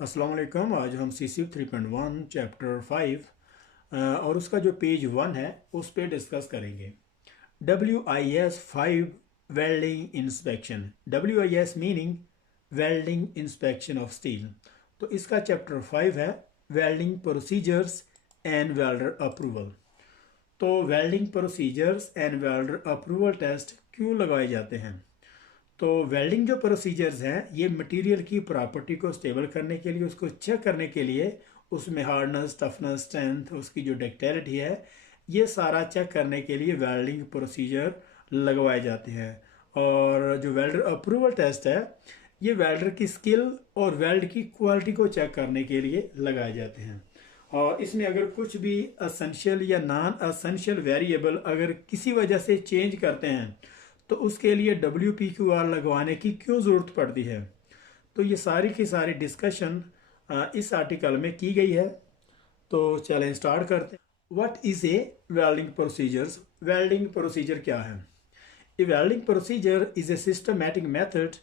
अस्सलाम वालेकुम। आज हम CC 3.1 चैप्टर 5 और उसका जो पेज 1 है उस पर डिस्कस करेंगे। WIS 5 welding inspection. WIS meaning welding inspection of steel. तो इसका चैप्टर 5 है welding procedures and welder approval. तो welding procedures and welder approval test क्यों लगाए जाते हैं? तो वेल्डिंग जो प्रोसीजर्स हैं ये मटेरियल की प्रॉपर्टी को स्टेबल करने के लिए, उसको चेक करने के लिए, उसमें हार्डनेस, टफनेस, स्ट्रेंथ, उसकी जो डक्टिलिटी है, ये सारा चेक करने के लिए वेल्डिंग प्रोसीजर लगवाए जाते हैं। और जो वेल्डर अप्रूवल टेस्ट है ये वेल्डर की स्किल और वेल्ड की क्वालिटी को चेक करने के लिए लगाए जाते हैं। और इसमें अगर कुछ भी असेंशियल या नॉन असेंशियल वेरिएबल अगर किसी वजह से चेंज करते हैं तो उसके लिए WPQR लगवाने की क्यों ज़रूरत पड़ती है। तो ये सारी की सारी डिस्कशन इस आर्टिकल में की गई है। तो चलें स्टार्ट करते हैं। What is a welding procedures? Welding procedure क्या है? A welding procedure is a systematic method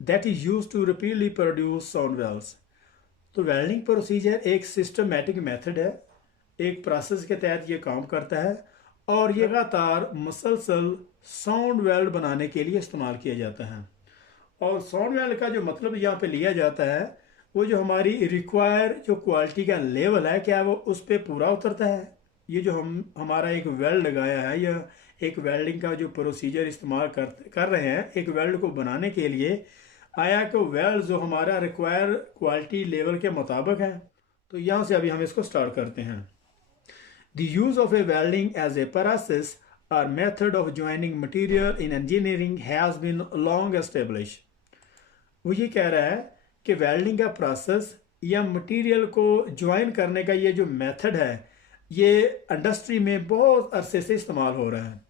that is used to repeatedly produce sound welds. तो वेल्डिंग प्रोसीजर एक सिस्टमैटिक मेथड है, एक प्रोसेस के तहत ये काम करता है और ये लगातार मसलसल साउंड वेल्ड बनाने के लिए इस्तेमाल किया जाता है। और साउंड वेल्ड का जो मतलब यहाँ पे लिया जाता है वो जो हमारी रिक्वायर जो क्वालिटी का लेवल है, क्या वो उस पर पूरा उतरता है। ये जो हमारा एक वेल्ड लगाया है, यह एक वेल्डिंग का जो प्रोसीजर इस्तेमाल कर रहे हैं एक वेल्ड को बनाने के लिए, आया कि वेल्ड जो हमारा रिक्वायर क्वालिटी लेवल के मुताबिक है। तो यहाँ से अभी हम इसको स्टार्ट करते हैं। The use of a welding as a process or method of joining material in engineering has been long established. वो ये कह रहा है कि वेल्डिंग का प्रोसेस या मटेरियल को ज्वाइन करने का ये जो मेथड है ये इंडस्ट्री में बहुत अरसे से इस्तेमाल हो रहा है।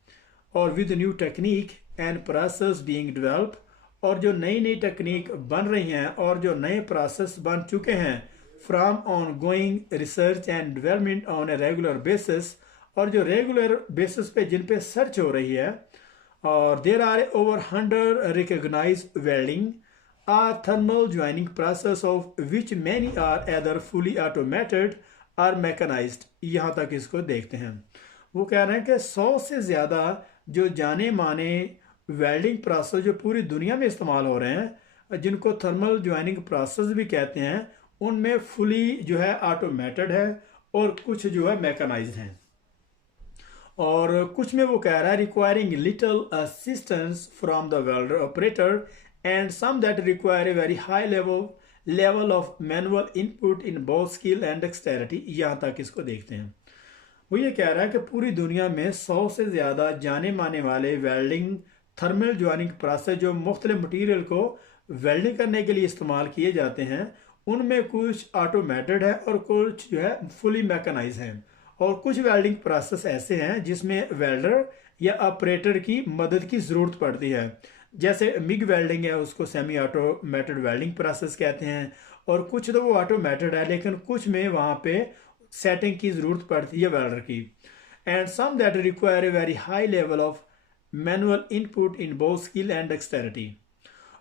और with new technique and process being develop, और जो नई नई टेक्निक बन रही हैं और जो नए प्रोसेस बन चुके हैं from on going research and development on a regular basis, और जो रेगुलर बेसिस पे जिन पे सर्च हो रही है, और there are over 100 recognise welding or thermal joining process of which many are either fully automated or mechanised. यहाँ तक इसको देखते हैं। वो कह रहे हैं कि 100 से ज़्यादा जो जाने माने वेल्डिंग प्रोसेस जो पूरी दुनिया में इस्तेमाल हो रहे हैं, जिनको थर्मल ज्वाइनिंग प्रोसेस भी कहते हैं, उनमें फुली जो है ऑटोमेटेड है और कुछ जो है मैकेनाइज्ड हैं। और कुछ में वो कह रहा है requiring little assistance from the welder operator and some that require a very high level of manual input in both skill and dexterity. यहाँ तक इसको देखते हैं। वो ये कह रहा है कि पूरी दुनिया में 100 से ज़्यादा जाने माने वाले वेल्डिंग थर्मल ज्वाइनिंग प्रोसेस जो मुख्तलिफ मटीरियल को वेल्डिंग करने के लिए इस्तेमाल किए जाते हैं, उनमें कुछ ऑटोमेटेड है और कुछ जो है फुली मैकेनाइज हैं। और कुछ वेल्डिंग प्रोसेस ऐसे हैं जिसमें वेल्डर या ऑपरेटर की मदद की ज़रूरत पड़ती है। जैसे मिग वेल्डिंग है, उसको सेमी ऑटोमेटेड वेल्डिंग प्रोसेस कहते हैं। और कुछ तो वो ऑटोमेटेड है लेकिन कुछ में वहाँ पे सेटिंग की ज़रूरत पड़ती है वेल्डर की। And some that require a very high level of manual input in both skill and dexterity.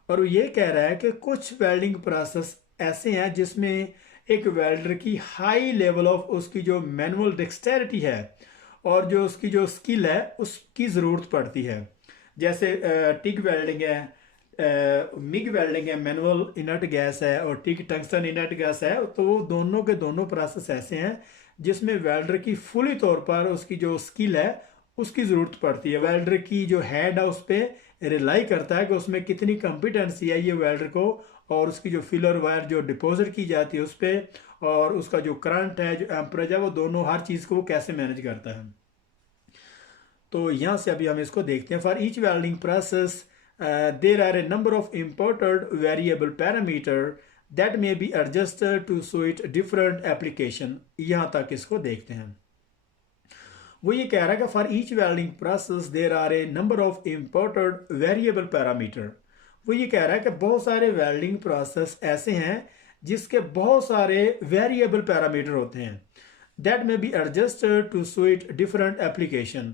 और वो ये कह रहा है कि कुछ वेल्डिंग प्रोसेस ऐसे हैं जिसमें एक वेल्डर की हाई लेवल ऑफ उसकी जो मैनुअल डेक्सटेरिटी है और जो उसकी जो स्किल है उसकी ज़रूरत पड़ती है। जैसे टिग वेल्डिंग है, मिग वेल्डिंग है, मैनुअल इनर्ट गैस है, और टिग टंगस्टन इनर्ट गैस है। तो वो दोनों के दोनों प्रोसेस ऐसे हैं जिसमें वेल्डर की फुली तौर पर उसकी जो स्किल है उसकी ज़रूरत पड़ती है। वेल्डर की जो हेड है उस पर रिलाई करता है कि उसमें कितनी कॉम्पिटेंसी है ये वेल्डर को, और उसकी जो फिलर वायर जो डिपॉजिट की जाती है उस पर, और उसका जो करंट है, जो एम्परेज है, वो दोनों हर चीज़ को वो कैसे मैनेज करता है। तो यहाँ से अभी हम इसको देखते हैं। For each welding process there are a number of imported variable parameter that may be adjusted to suit different application. यहाँ तक इसको देखते हैं। वो ये कह रहा है कि for each welding process there are a number of imported variable parameter. वो ये कह रहा है कि बहुत सारे वेल्डिंग प्रोसेस ऐसे हैं जिसके बहुत सारे वेरिएबल पैरामीटर होते हैं that may be adjusted to suit different application.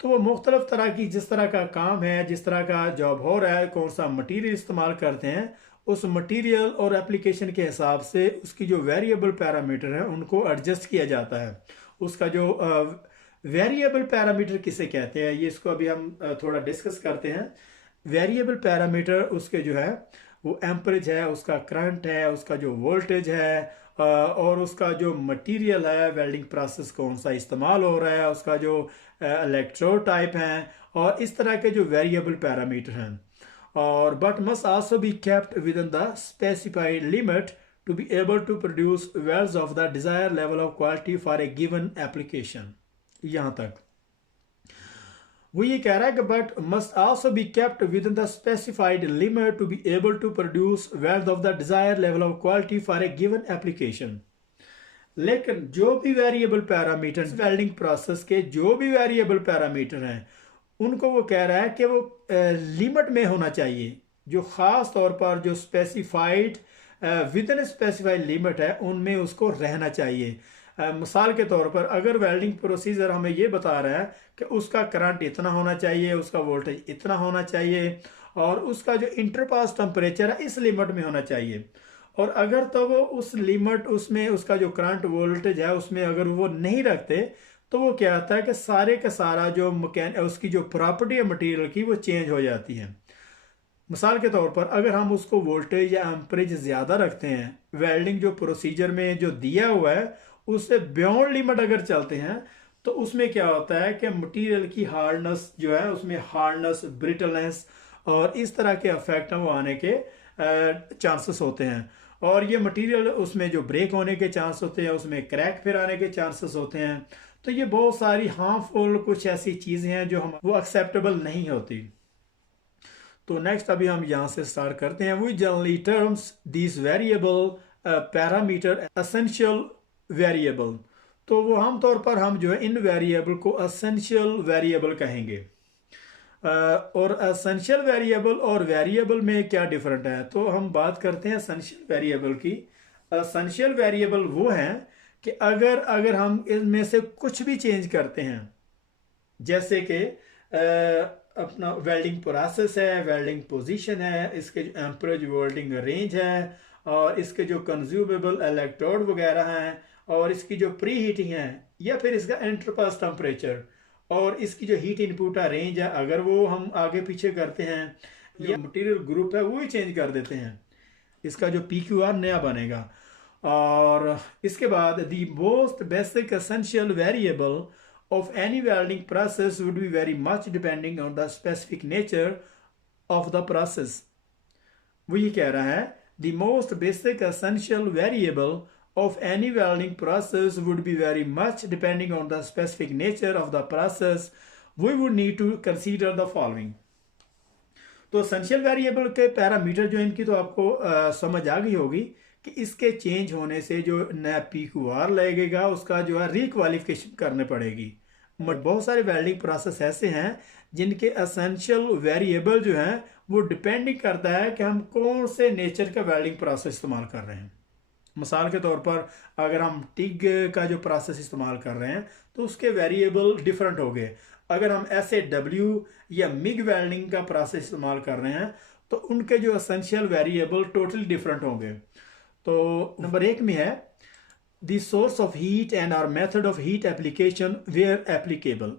तो वो मुख्तलिफ तरह की जिस तरह का काम है, जिस तरह का जॉब हो रहा है, कौन सा मटीरियल इस्तेमाल करते हैं, उस मटेरियल और एप्लीकेशन के हिसाब से उसकी जो वेरिएबल पैरामीटर है उनको एडजस्ट किया जाता है। उसका जो वेरिएबल पैरामीटर किसे कहते हैं, ये इसको अभी हम थोड़ा डिस्कस करते हैं। वेरिएबल पैरामीटर उसके जो है वो एम्परेज है, उसका करंट है, उसका जो वोल्टेज है, और उसका जो मटेरियल है, वेल्डिंग प्रोसेस कौन सा इस्तेमाल हो रहा है, उसका जो इलेक्ट्रोड टाइप है, और इस तरह के जो वेरिएबल पैरामीटर हैं। और but must also be kept within the specified limit to be able to produce welds of the desire level of quality for a given application. यहाँ तक वो ये कह रहा है कि but must also be kept within the specified limit to be able to produce welds of the desire level of quality for a given application. लेकिन जो भी वेरिएबल पैरामीटर वेल्डिंग प्रोसेस के जो भी वेरिएबल पैरामीटर हैं उनको वो कह रहा है कि वो लिमिट में होना चाहिए, जो ख़ास तौर पर जो specified with in specified limit है उनमें उसको रहना चाहिए। मिसाल के तौर पर अगर वेल्डिंग प्रोसीजर हमें ये बता रहा है कि उसका करंट इतना होना चाहिए, उसका वोल्टेज इतना होना चाहिए, और उसका जो इंटरपास टेम्परेचर है इस लिमिट में होना चाहिए, और अगर तो वो उस लिमिट उसमें उसका जो करंट वोल्टेज है उसमें अगर वो नहीं रखते तो वो क्या होता है कि सारे का सारा जो उसकी जो प्रॉपर्टी है मटेरियल की वो चेंज हो जाती है। मिसाल के तौर पर अगर हम उसको वोल्टेज या एम्परेज ज़्यादा रखते हैं, वेल्डिंग जो प्रोसीजर में जो दिया हुआ है उससे बियॉन्ड लिमिट अगर चलते हैं तो उसमें क्या होता है कि मटेरियल की हार्डनेस जो है उसमें हार्डनेस, ब्रिटलनेस और इस तरह के इफेक्ट वो आने के चांसेस होते हैं, और ये मटेरियल उसमें जो ब्रेक होने के चांस होते हैं, उसमें क्रैक फिर आने के चांसेस होते हैं। तो ये बहुत सारी हार्मफुल कुछ ऐसी चीज़ें हैं जो हम वो एक्सेप्टेबल नहीं होती। तो नेक्स्ट अभी हम यहाँ से स्टार्ट करते हैं। We generally terms this variable parameter essential variable. तो वो आमतौर पर हम जो है इन वेरिएबल को एसेंशियल वेरिएबल कहेंगे। और एसेंशियल वेरिएबल और वेरिएबल में क्या डिफरेंट है, तो हम बात करते हैं एसेंशियल वेरिएबल की। एसेंशियल वेरिएबल वो हैं कि अगर हम इनमें से कुछ भी चेंज करते हैं, जैसे कि अपना वेल्डिंग प्रोसेस है, वेल्डिंग पोजीशन है, इसके जो एम्परेज वेल्डिंग रेंज है, और इसके जो कंज्यूमेबल इलेक्ट्रोड वगैरह हैं, और इसकी जो प्री हीटिंग है, या फिर इसका इंटरपास टेम्परेचर, और इसकी जो हीट इनपुट है रेंज है, अगर वो हम आगे पीछे करते हैं या मटेरियल ग्रुप है वो ही चेंज कर देते हैं, इसका जो PQR नया बनेगा। और इसके बाद the most basic essential variable of any welding process would be very much depending on the specific nature of the process। वो ये कह रहा है the most basic essential variable of any welding process would be very much depending on the specific nature of the process। we would need to consider the following। तो essential variable के parameter जो इनकी तो आपको समझ आ गई होगी कि इसके चेंज होने से जो नया PQR लगेगा उसका जो है रिक्वालिफिकेशन करने पड़ेगी। बट बहुत सारे वेल्डिंग प्रोसेस ऐसे हैं जिनके एसेंशियल वेरिएबल जो हैं वो डिपेंडिंग करता है कि हम कौन से नेचर का वेल्डिंग प्रोसेस इस्तेमाल कर रहे हैं। मिसाल के तौर पर अगर हम टिग का जो प्रोसेस इस्तेमाल कर रहे हैं तो उसके वेरिएबल डिफरेंट हो गए। अगर हम SAW या MIG वेल्डिंग का प्रोसेस इस्तेमाल कर रहे हैं तो उनके जो एसेंशियल वेरिएबल टोटली डिफरेंट होंगे। तो नंबर 1 में है the source of heat and our method of heat application where applicable।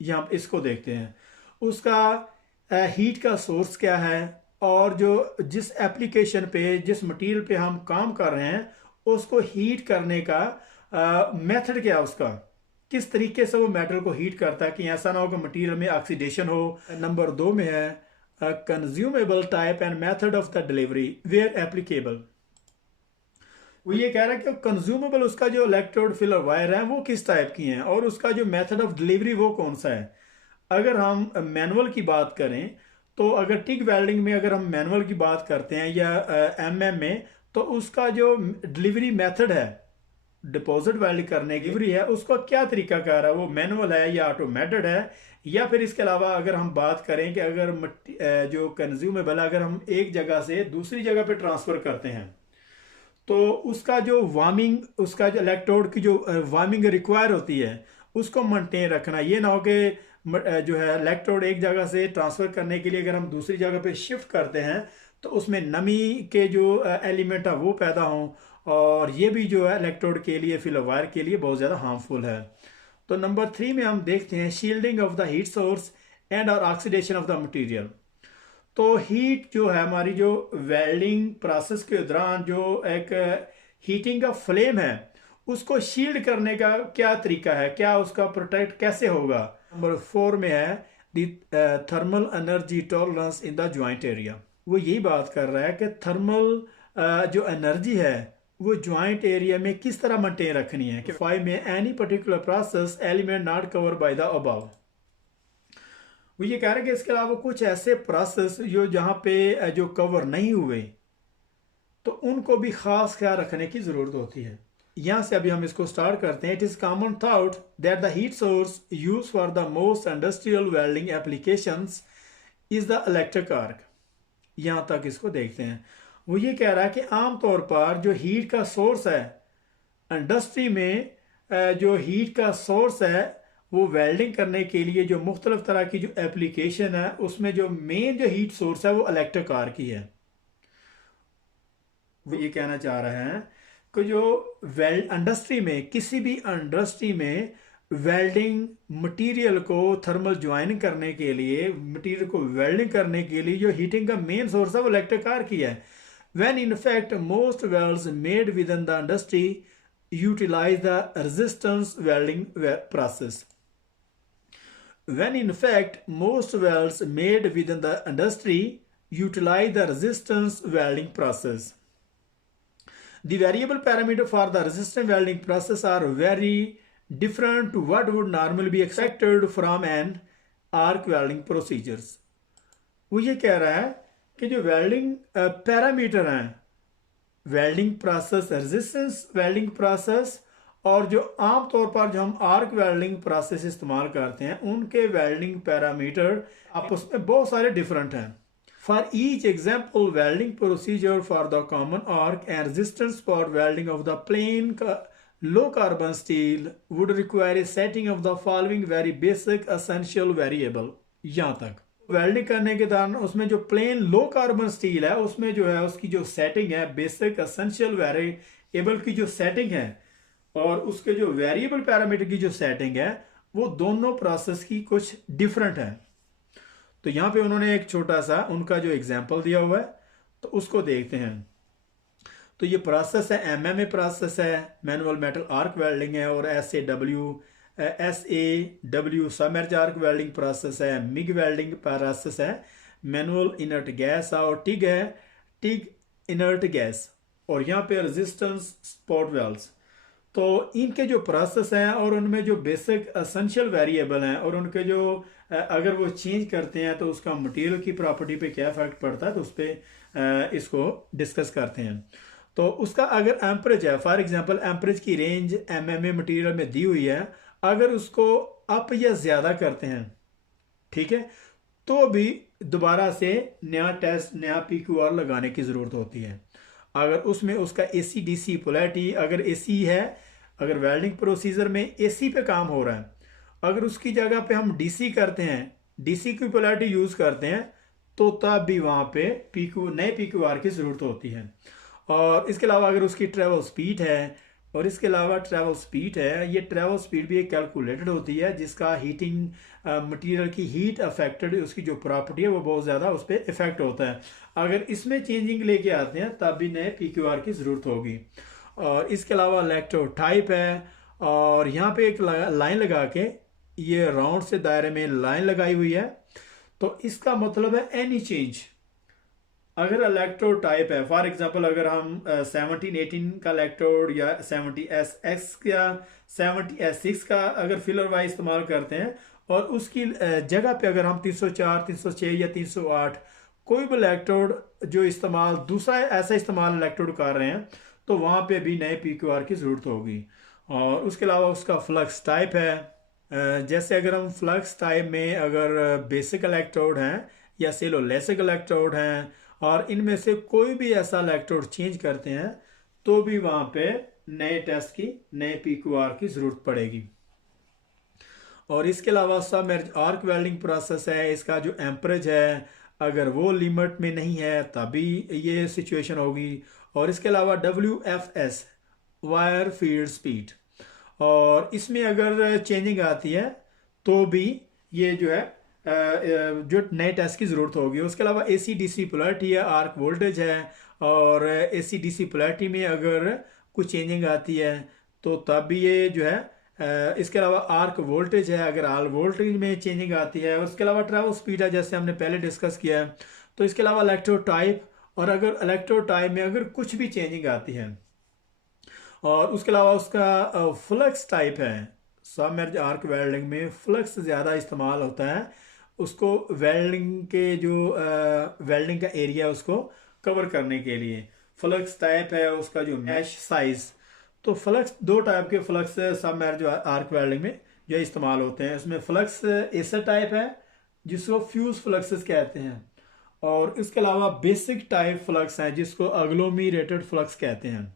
यहाँ इसको देखते हैं, उसका हीट का सोर्स क्या है, और जो जिस एप्लीकेशन पे जिस मटेरियल पे हम काम कर रहे हैं उसको हीट करने का मेथड क्या है, उसका किस तरीके से वो मेटल को हीट करता है कि ऐसा ना हो कि मटेरियल में ऑक्सीडेशन हो। नंबर 2 में है consumable type and method of the delivery where applicable. वो ये कह रहा है कि कंज्यूमेबल उसका जो इलेक्ट्रोड फिलर वायर है वो किस टाइप की हैं, और उसका जो मेथड ऑफ डिलीवरी वो कौन सा है। अगर हम मैनुअल की बात करें तो अगर टिग वेल्डिंग में अगर हम मैनुअल की बात करते हैं या MM में, तो उसका जो डिलीवरी मेथड है डिपॉजिट वेल्ड करने की डिलीवरी है उसका क्या तरीका कार है, वो मैनुअल है या ऑटोमेटेड है, या फिर इसके अलावा अगर हम बात करें कि अगर जो कंज्यूमेबल अगर हम एक जगह से दूसरी जगह पे ट्रांसफ़र करते हैं तो उसका जो वार्मिंग, उसका जो इलेक्ट्रोड की जो वार्मिंग रिक्वायर होती है उसको मेंटेन रखना। ये ना हो कि जो है इलेक्ट्रोड एक जगह से ट्रांसफ़र करने के लिए अगर हम दूसरी जगह पे शिफ्ट करते हैं तो उसमें नमी के जो एलिमेंट है वो पैदा हों, और ये भी जो है इलेक्ट्रोड के लिए, फिल वायर के लिए बहुत ज़्यादा हार्मफुल है। तो नंबर 3 में हम देखते हैं shielding of the heat source and और ऑक्सीडेशन ऑफ द मटेरियल। तो हीट जो है हमारी, जो वेल्डिंग प्रोसेस के दौरान जो एक हीटिंग का फ्लेम है, उसको शील्ड करने का क्या तरीका है, क्या उसका प्रोटेक्ट कैसे होगा। नंबर 4 में है the thermal energy tolerance in the joint area. वो यही बात कर रहा है कि थर्मल जो एनर्जी है वो ज्वाइंट एरिया में किस तरह मेंटेन रखनी है। कि 5 में any particular process element not cover by the above. वो ये कह रहे हैं कि इसके अलावा कुछ ऐसे प्रोसेस जो जहाँ पे जो कवर नहीं हुए, तो उनको भी खास ख्याल रखने की ज़रूरत होती है। यहाँ से अभी हम इसको स्टार्ट करते हैं। It is common thought that the heat source use for the most industrial welding applications is the electric arc. यहाँ तक इसको देखते हैं। वो ये कह रहा है कि आमतौर पर जो हीट का सोर्स है इंडस्ट्री में, जो हीट का सोर्स है वो वेल्डिंग करने के लिए जो मुख्तलिफ तरह की जो एप्लीकेशन है, उसमें जो मेन जो हीट सोर्स है वो इलेक्ट्रिक आर्क ही है। वो ये कहना चाह रहे हैं कि जो इंडस्ट्री में, किसी भी इंडस्ट्री में वेल्डिंग मटेरियल को थर्मल ज्वाइनिंग करने के लिए, मटेरियल को वेल्डिंग करने के लिए जो हीटिंग का मेन सोर्स है वो इलेक्ट्रिक आर्क ही है। When in fact most welds made within the industry utilize the resistance welding process. When in fact most welds made within the industry utilize the resistance welding process. The variable parameter for the resistance welding process are very different to what would normally be expected from an arc welding procedures. वो ये कह रहा है कि जो welding parameter हैं, welding process, resistance welding process, और जो आमतौर पर जो हम आर्क वेल्डिंग प्रोसेस इस्तेमाल करते हैं, उनके वेल्डिंग पैरामीटर आपस में बहुत सारे डिफरेंट हैं। For each example welding procedure for the common arc and resistance for welding of the plain low carbon steel would require a setting of the following very basic essential variable. यहाँ तक welding करने के दौरान उसमें जो plane low carbon steel है, उसमें जो है उसकी जो सेटिंग है, बेसिक एसेंशियल वेरिएबल की जो सेटिंग है और उसके जो वेरिएबल पैरामीटर की जो सेटिंग है, वो दोनों प्रोसेस की कुछ डिफरेंट है। तो यहाँ पे उन्होंने एक छोटा सा उनका जो एग्जांपल दिया हुआ है, तो उसको देखते हैं। तो ये प्रोसेस है, एमएमए प्रोसेस है, मैनुअल मेटल आर्क वेल्डिंग है, और SA W submerge arc welding process है, मिग वेल्डिंग प्रोसेस है, मैनुअल इनर्ट गैस है, और टिग है, टिग इनर्ट गैस, और यहाँ पे रेजिस्टेंस स्पॉट वेल्व्स। तो इनके जो प्रोसेस हैं और उनमें जो बेसिक एसेंशियल वेरिएबल हैं, और उनके जो अगर वो चेंज करते हैं तो उसका मटेरियल की प्रॉपर्टी पे क्या इफेक्ट पड़ता है, तो उस पर इसको डिस्कस करते हैं। तो उसका अगर एम्परेज है, फॉर एग्जांपल एम्परेज की रेंज एमएमए मटेरियल में दी हुई है, अगर उसको अप या ज़्यादा करते हैं, ठीक है, तो भी दोबारा से नया टेस्ट, नया पीक्यूआर लगाने की ज़रूरत होती है। अगर उसमें उसका एसी डीसी पोलैरिटी, अगर एसी है, अगर वेल्डिंग प्रोसीजर में एसी पे काम हो रहा है, अगर उसकी जगह पे हम डीसी करते हैं, डीसी की पोलैरिटी यूज़ करते हैं, तो तब भी वहाँ पे नए पीक्यूआर की ज़रूरत होती है। और इसके अलावा अगर उसकी ट्रैवल स्पीड है, और इसके अलावा ट्रैवल स्पीड है, ये ट्रैवल स्पीड भी एक कैलकुलेटेड होती है, जिसका हीटिंग मटेरियल की हीट अफेक्टेड, उसकी जो प्रॉपर्टी है वो बहुत ज़्यादा उस पर इफेक्ट होता है। अगर इसमें चेंजिंग लेके आते हैं तब भी नए पीक्यूआर की ज़रूरत होगी। और इसके अलावा इलेक्ट्रोड टाइप है, और यहाँ पे एक लाइन लगा के, ये राउंड से दायरे में लाइन लगाई हुई है, तो इसका मतलब है एनी चेंज। अगर इलेक्ट्रोड टाइप है, फॉर एग्जांपल अगर हम 1718 का इलेक्ट्रोड या 70SX या 70S6 का अगर फिलर वाइज इस्तेमाल करते हैं, और उसकी जगह पे अगर हम 304, 306 या 308 कोई भी इलेक्ट्रोड जो इस्तेमाल, दूसरा ऐसा इस्तेमाल इलेक्ट्रोड कर रहे हैं, तो वहाँ पे भी नए पीक्यूआर की ज़रूरत होगी। और उसके अलावा उसका फ्लक्स टाइप है, जैसे अगर हम फ्लक्स टाइप में अगर बेसिक इलेक्ट्रोड हैं या सेलोलेसिक इलेक्ट्रोड हैं, और इनमें से कोई भी ऐसा इलेक्ट्रोड चेंज करते हैं, तो भी वहाँ पे नए टेस्ट की, नए पीक्यूआर की ज़रूरत पड़ेगी। और इसके अलावा सबमर्ज आर्क वेल्डिंग प्रोसेस है, इसका जो एम्परेज है, अगर वो लिमिट में नहीं है तभी ये सिचुएशन होगी। और इसके अलावा WFS वायर फीड स्पीड, और इसमें अगर चेंजिंग आती है तो भी ये जो है जो नए टेस्ट की ज़रूरत होगी। उसके अलावा AC/DC पोलैरिटी है, आर्क वोल्टेज है, और AC/DC पोलैरिटी में अगर कुछ चेंजिंग आती है तो तब भी ये जो है इसके अलावा आर्क वोल्टेज है, अगर आल वोल्टेज में चेंजिंग आती है। उसके अलावा ट्रैवल स्पीड है, जैसे हमने पहले डिस्कस किया है। तो इसके अलावा इलेक्ट्रोटाइप, और अगर इलेक्ट्रोटाइप में अगर कुछ भी चेंजिंग आती है, और उसके अलावा उसका फ्लक्स टाइप है। सबमर्ज आर्क वेल्डिंग में फ्लक्स ज़्यादा इस्तेमाल होता है, उसको वेल्डिंग के जो वेल्डिंग का एरिया उसको कवर करने के लिए। फ्लक्स टाइप है उसका जो मैश साइज। तो फ्लक्स, दो टाइप के फ्लक्स सबमर्ज आर्क वेल्डिंग में जो इस्तेमाल होते हैं। उसमें फ्लक्स ऐसा टाइप है जिसको फ्यूज फ्लक्सेस कहते हैं, और इसके अलावा बेसिक टाइप फ्लक्स हैं जिसको अग्लोमीरेटेड फ्लक्स कहते हैं।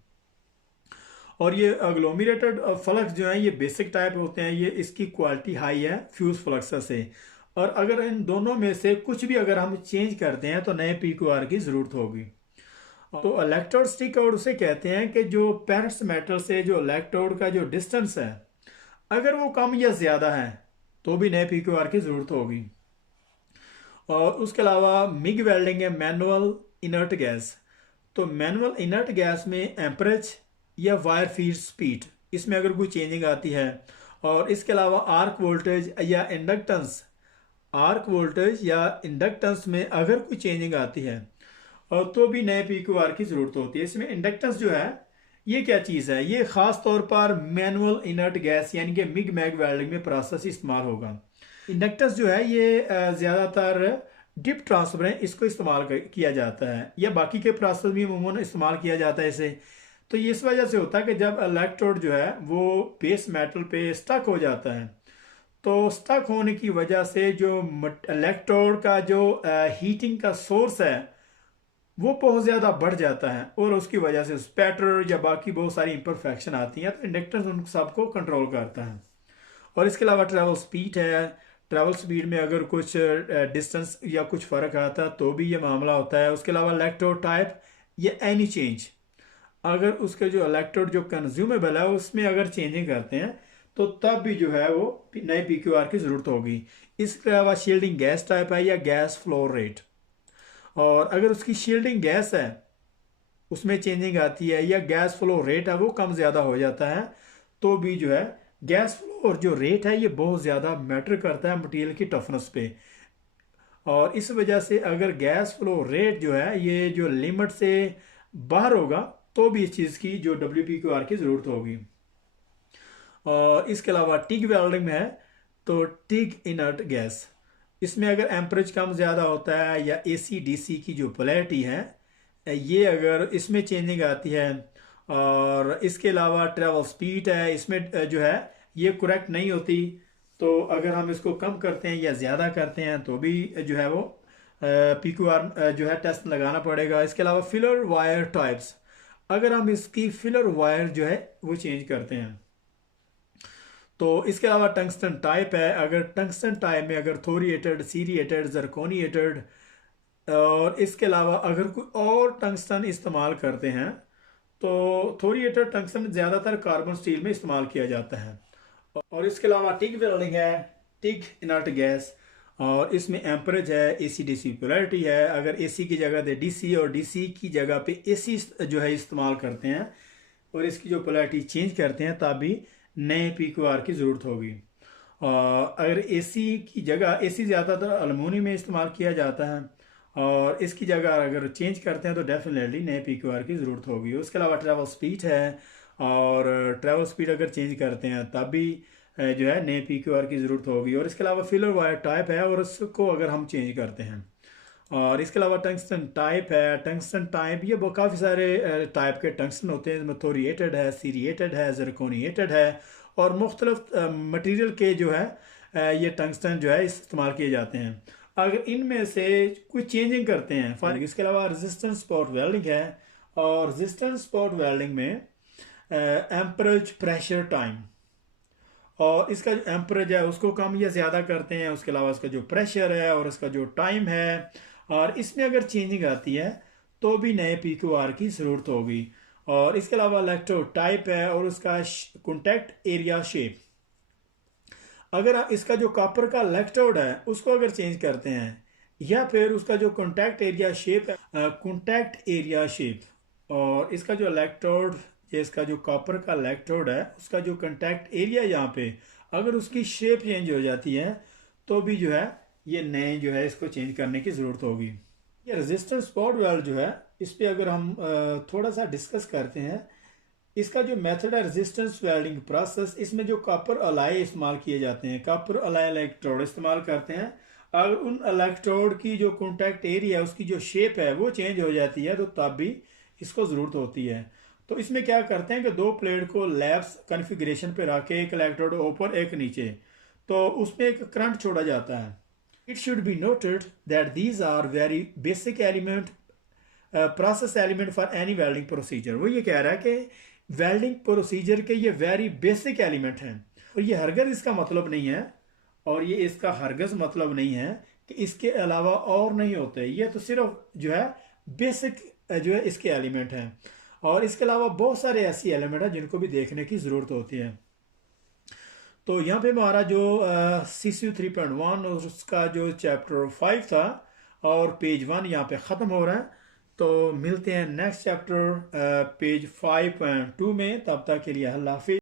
और ये अग्लोमीरेटेड फ्लक्स जो है ये बेसिक टाइप होते हैं, ये इसकी क्वालिटी हाई है फ्यूज फ्लक्स से। और अगर इन दोनों में से कुछ भी अगर हम चेंज करते हैं तो नए PQR की ज़रूरत होगी। तो इलेक्ट्रोड स्टिक आउट उसे कहते हैं कि जो पेरेंट्स मेटल से जो इलेक्ट्रोड का जो डिस्टेंस है, अगर वो कम या ज़्यादा है तो भी नए PQR की ज़रूरत होगी। और उसके अलावा मिग वेल्डिंग है, मैनुअल इनर्ट गैस। तो मैनुअल इनर्ट गैस में एम्परेज या वायर फीड स्पीड, इसमें अगर कोई चेंजिंग आती है, और इसके अलावा आर्क वोल्टेज या इंडक्टेंस, आर्क वोल्टेज या इंडक्टेंस में अगर कोई चेंजिंग आती है और तो भी नए PQR की ज़रूरत होती है। इसमें इंडक्टेंस जो है ये क्या चीज़ है, ये ख़ास तौर पर मैनुअल इनर्ट गैस यानी कि मिग मैग वेल्डिंग में प्रोसेस इस्तेमाल होगा। इंडक्टेंस जो है ये ज़्यादातर डिप ट्रांसफर है, इसको इस्तेमाल किया जाता है, या बाकी के प्रोसेस भी अमूमन इस्तेमाल किया जाता है इसे। तो ये इस वजह से होता है कि जब इलेक्ट्रोड जो है वो बेस मेटल पे स्टक हो जाता है, तो स्टक होने की वजह से जो इलेक्ट्रोड का जो हीटिंग का सोर्स है वो बहुत ज़्यादा बढ़ जाता है, और उसकी वजह से स्पैटर या बाकी बहुत सारी इम्परफेक्शन आती हैं। तो इंडक्टेंस उन सबको कंट्रोल करता है। और इसके अलावा ट्रैवल स्पीड है, ट्रैवल स्पीड में अगर कुछ डिस्टेंस या कुछ फ़र्क आता है तो भी ये मामला होता है। उसके अलावा इलेक्ट्रोड टाइप या एनी चेंज, अगर उसके जो इलेक्ट्रोड जो कंज्यूमेबल है उसमें अगर चेंजिंग करते हैं तो तब भी जो है वो नए PQR की ज़रूरत होगी। इसके अलावा शील्डिंग गैस टाइप है या गैस फ्लो रेट, और अगर उसकी शील्डिंग गैस है उसमें चेंजिंग आती है या गैस फ्लो रेट है वो कम ज़्यादा हो जाता है, तो भी जो है गैस फ्लो और जो रेट है ये बहुत ज़्यादा मैटर करता है मटेरियल की टफनेस पे। और इस वजह से अगर गैस फ्लो रेट जो है ये जो लिमिट से बाहर होगा तो भी इस चीज़ की जो WPQR की ज़रूरत होगी। और इसके अलावा टिग वेल्डिंग में है तो टिग इनर्ट गैस, इसमें अगर एम्परेज कम ज़्यादा होता है या AC/DC की जो पोलैरिटी है ये अगर इसमें चेंजिंग आती है, और इसके अलावा ट्रैवल स्पीड है, इसमें जो है ये करेक्ट नहीं होती, तो अगर हम इसको कम करते हैं या ज़्यादा करते हैं तो भी जो है वो PQR जो है टेस्ट लगाना पड़ेगा। इसके अलावा फिलर वायर टाइप्स, अगर हम इसकी फिलर वायर जो है वो चेंज करते हैं तो इसके अलावा टंगस्टन टाइप है, अगर टंगस्टन टाइप में अगर थोरिएटेड, सीरिएटेड, जरकोनिएटेड, और इसके अलावा अगर कोई और टंगस्टन इस्तेमाल करते हैं तो थोरिएटेड टंगस्टन ज़्यादातर कार्बन स्टील में इस्तेमाल किया जाता है। और इसके अलावा टिग वेल्डिंग है, टिग इनर्ट गैस, और इसमें एम्परेज है, AC/DC पोलैरिटी है, अगर AC की जगह पे DC और DC की जगह पे AC जो है इस्तेमाल करते हैं और इसकी जो पोलैरिटी चेंज करते हैं तभी नए PQR की ज़रूरत होगी। अगर AC की जगह, AC ज़्यादातर एलुमिनियम में इस्तेमाल किया जाता है, और इसकी जगह अगर चेंज करते हैं तो डेफिनेटली नए PQR की ज़रूरत होगी। उसके अलावा ट्रैवल स्पीड है, और ट्रैवल स्पीड अगर चेंज करते हैं तब भी जो है नए PQR की ज़रूरत होगी। और इसके अलावा फिलर वायर टाइप है, और उसको अगर हम चेंज करते हैं। और इसके अलावा टंगस्टन टाइप है, टंगस्टन टाइप ये काफ़ी सारे टाइप के टंगस्टन होते हैं, इसमें थोरिएटेड है, सीरिएटेड है, जरकोनिएटेड है, और मुख्तलिफ मटेरियल के जो है ये टंगस्टन जो है इस्तेमाल किए जाते हैं। अगर इनमें से कोई चेंजिंग करते हैं फॉर, इसके अलावा रेजिस्टेंस स्पॉट वेल्डिंग है, और रेजिस्टेंस स्पॉट वेल्डिंग में एम्परेज, प्रेशर, टाइम, और इसका जो एम्परेज है उसको कम या ज़्यादा करते हैं। उसके अलावा उसका जो प्रेशर है और उसका जो टाइम है और इसमें अगर चेंजिंग आती है तो भी नए PQR की ज़रूरत होगी। और इसके अलावा इलेक्ट्रोड टाइप है और उसका कॉन्टैक्ट एरिया शेप। अगर आप इसका जो कॉपर का इलेक्ट्रोड है उसको अगर चेंज करते हैं या फिर उसका जो कॉन्टैक्ट एरिया शेप है, कॉन्टैक्ट एरिया शेप, और इसका जो इलेक्ट्रोड, इसका जो कॉपर का इलेक्ट्रोड है उसका जो कॉन्टैक्ट एरिया यहाँ पे अगर उसकी शेप चेंज हो जाती है तो भी जो है ये नए जो है इसको चेंज करने की ज़रूरत होगी। ये रेजिस्टेंस स्पॉट वेल्ड जो है इस पर अगर हम थोड़ा सा डिस्कस करते हैं, इसका जो मेथड है रेजिस्टेंस वेल्डिंग प्रोसेस, इसमें जो कॉपर अलाई इस्तेमाल किए जाते हैं, कॉपर अलाई इलेक्ट्रोड इस्तेमाल करते हैं। अगर उन इलेक्ट्रोड की जो कॉन्टैक्ट एरिया है उसकी जो शेप है वो चेंज हो जाती है तो तब भी इसको ज़रूरत होती है। तो इसमें क्या करते हैं कि दो प्लेट को लैप्स कन्फिग्रेशन पे रख के एक इलेक्ट्रोड ऊपर एक नीचे, तो उसमें एक करंट छोड़ा जाता है। It should be noted that these are very basic element, process element for any welding procedure. वो ये कह रहा है कि वेल्डिंग प्रोसीजर के ये वेरी बेसिक एलिमेंट हैं और ये हरगज इसका मतलब नहीं है, और ये इसका हरगज मतलब नहीं है कि इसके अलावा और नहीं होते। ये तो सिर्फ जो है बेसिक जो है इसके एलिमेंट हैं, और इसके अलावा बहुत सारे ऐसी एलिमेंट हैं जिनको भी देखने की ज़रूरत होती है। तो यहाँ पे हमारा जो CCU 3.1 और उसका जो चैप्टर 5 था और पेज 1 यहाँ पे ख़त्म हो रहा है। तो मिलते हैं नेक्स्ट चैप्टर पेज 5.2 में। तब तक के लिए अल्लाह हाफिज़।